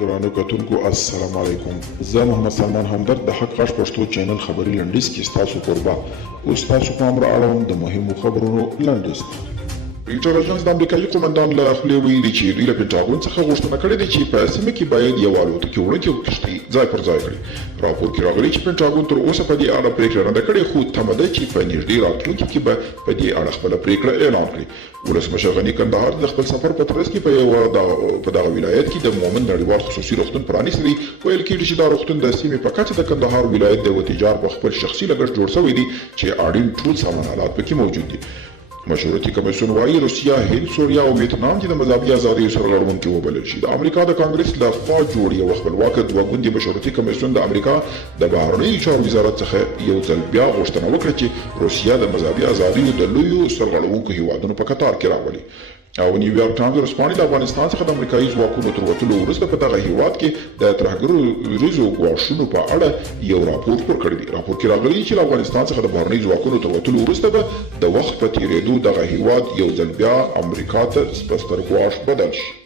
درنو کتونکو السلام علیکم. زه محمد سلمان همدرد د حق غږ پښتو چینل خبري لنډیز کې ستاسو قربا اوس تاسو پام را اړوم د مهمو خبرونو لنډیز. ریټر اژانس د امریکایي قومندان له خولې ویلي چې دوی له پنټاګون څخه غوښتنه کړې ده چې په سیمه کې باید یو الوتکې وړونکې کښتۍ ځای پر ځای کړي. راپور کې راغلي چې پنټاګون تر اوسه په دې اړه پریکړه نه ده کړې، خو تمه ده چې په نږدې راتلونکي کې به په دې اړه خپله پریکړه اعلان کړي. ولسمشر غني کندهار د خپل سفر په ترڅ کې په دغه ولایت کې د مومن نړیوال خصوصي روغتون پرانیستی دی. ویل کېږي چې دا روغتون د سیمې په کچه د کندهار ولایت د یوه تجار په خپل شخصي لګښت جوړ شوی دی چې اړین ټول سامان آلات پکې موجود دي. مشورتي کمیسیون وايي روسیا، هند، سوریا او ویتنام چې د مذهبي ازادیو سرغړونکي وبلل شي. د امریکا د کانګرس له خوا جوړ یو خپلواکه دوه ګوندي مشورتي کمیسیون د امریکا د بهرنیو چارو وزارت څخه یو ځل بیا غوښتنه وکړه چې روسیا د مذهبي ازادیو د لویو سرغړونکو هیوادونو په کتار کې راولي. او نیویارک ټایمز ورسپاڼې د افغانستان څخه د امریکایي ځواکونو تر وتلو وروسته په دغه هیواد کې د ترهګریزو ګواښونو په اړه یو راپور خپور کړی دی. راپور کې راغلي چې له افغانستان څخه د بهرنیو ځواکونو تر وتلو وروسته به د وخت په تېرېدو دغه هیواد یو ځل بیا امریکا ته په سترګواښ بدل شي.